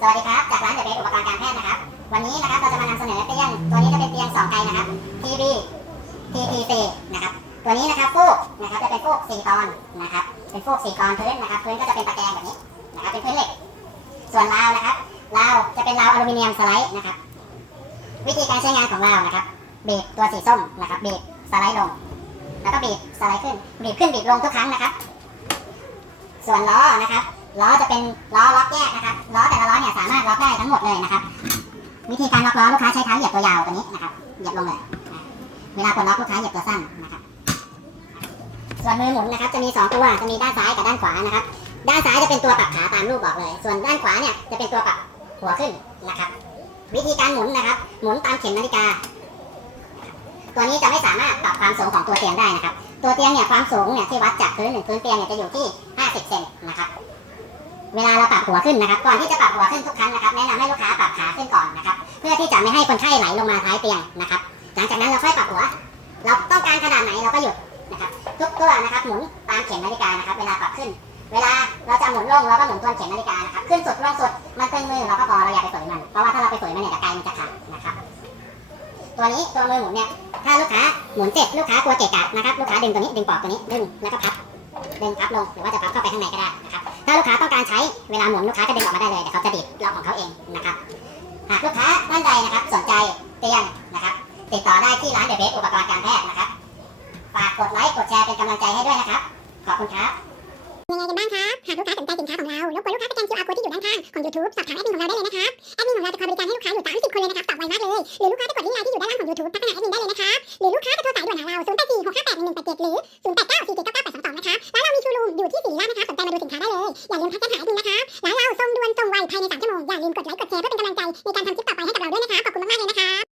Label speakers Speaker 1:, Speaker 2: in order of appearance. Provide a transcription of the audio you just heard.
Speaker 1: สวัสดีครับ จากร้านเดอะเบสอุปกรณ์การแพทย์นะครับ วันนี้นะครับเราจะมานำเสนอเตียงตัวนี้จะเป็นเตียง2ไกลนะครับ TB TTC นะครับ ตัวนี้นะครับฟูกนะครับจะเป็นฟูก4ตอนนะครับ เป็นฟูก4ตอนพื้นนะครับ พื้นก็จะเป็นตะแกรงแบบนี้นะครับ เป็นพื้นเหล็ก ส่วนราวนะครับ ราวจะเป็นราวอลูมิเนียมสไลด์นะครับ วิธีการใช้งานของราวนะครับ บีบตัวสีส้มนะครับ บีบสไลด์ลง แล้วก็บีบสไลด์ขึ้น บีบขึ้นบีบลงทุกครั้งนะครับ ส่วนล้อนะครับ ล้อจะเป็นล้อล็อกแยกนะครับล้อแต่ละล้อเนี่ยสามารถล็อกได้ทั้งหมดเลยนะครับ วิธีการล็อกล้อลูกค้าใช้เท้าเหยียบตัวยาวตัวนี้นะครับเหยียบลงเลยเวลาปลดล็อกลูกค้าเหยียบตัวสั้นนะครับ ส่วนมือหมุนนะครับ จะมีสองตัวจะมีด้านซ้ายกับด้านขวานะครับ ด้านซ้ายจะเป็นตัวปรับขาตามรูปบอกเลย ส่วนด้านขวาเนี่ยจะเป็นตัวปรับหัวขึ้นนะครับ วิธีการหมุนนะครับ หมุนตามเข็มนาฬิกา ตัวนี้จะไม่สามารถปรับความสูงของตัวเตียงได้นะครับ ตัวเตียงเนี่ยความสูงเนี่ยที่วัดจากพื้นหนึ่งพื้นเตียงเนี่ยจะอยู่ที่ 50เซนนะครับ เวลาเราปรับหัวขึ้นนะครับ ก่อนที่จะปรับหัวขึ้นทุกครั้งนะครับ แนะนำให้ลูกค้าปรับขาขึ้นก่อนนะครับ เพื่อที่จะไม่ให้คนไข้ไหลลงมาท้ายเตียงนะครับ หลังจากนั้นเราค่อยปรับหัว เราต้องการขนาดไหนเราก็หยุดนะครับ ทุกตัวนะครับหมุนตามเข็มนาฬิกานะครับ เวลาปรับขึ้น เวลาเราจะหมุนลงเราก็หมุนทวเข็มนาฬิกานะครับ ขึ้นสุดลงสุด มันตึงมือเราก็พอเราอย่าไปฝืนมัน เพราะว่าถ้าเราไปฝืนมันเนี่ยจะไกลมันจะขาดนะครับ ตัวนี้ตัวมือหมุนเนี่ย ถ้าลูกค้าหมุนเสร็จลูกค้ากลัวเกะกะนะครับ ลูกค้าดึงตัวนี้ดึงปอกตัวนี้ดึงแล้วก็พับดึงพับลงหรือว่าจะพับเข้าไปข้างในก็ได้นะครับ ถ้าลูกค้าต้องการใช้เวลาหมุนลูกค้าก็ดึงออกมาได้เลยเดี๋ยวเขาจะดีดล็อกของเขาเองนะครับหากลูกค้าท่านใดนะครับ สนใจเตียงนะครับ ติดต่อได้ที่ร้านเดอะเบสอุปกรณ์การแพทย์นะครับฝากกดไลค์กดแชร์เป็นกำลังใจให้ด้วยนะครับ ขอบคุณครับ
Speaker 2: ยังไงกันบ้างครับหากลูกค้าสนใจสินค้าของเรารบกวนลูกค้าสแกน QR code ที่อยู่ด้านข้างของ YouTube สอบถามแอดมินของเราได้เลยนะครับแอดมินของเราจะคอยบริการให้ลูกค้าอยู่ 30 คนเลยนะครับตอบไวมากเลย หรือลูกค้าจะกดลิงก์ไลน์ที่อยู่ด้านล่างของ YouTube ทักหาแอดมินได้เลยนะครับหรือลูกค้าจะโทรสายด่วนหาเรา 0 8 4 6 5 8 1 1 8 7หรือ0 8 มาดูสินค้าได้เลย อย่าลืมพักการหายจริงนะครับแล้วเราส่งด่วนส่งไวภายใน3ชั่วโมง อย่าลืมกดไลค์กดแชร์เพื่อเป็นกำลังใจในการทำคลิปต่อไปให้กับเราด้วยนะคะ ขอบคุณมากๆเลยนะคะ